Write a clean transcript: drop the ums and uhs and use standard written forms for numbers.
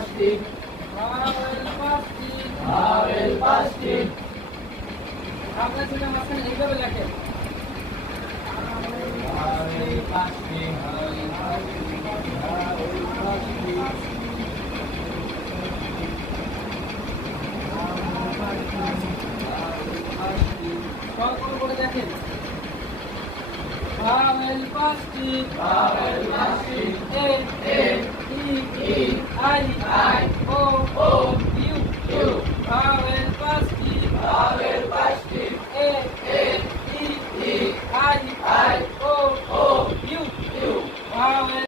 পাঁচটি হাওয়াল পাঁচটি আপনার ছেলে মাঝখানে এইভাবে লেখেন হাওয়াল পাঁচটি সব করে দেখেন হাওয়াল পাঁচটি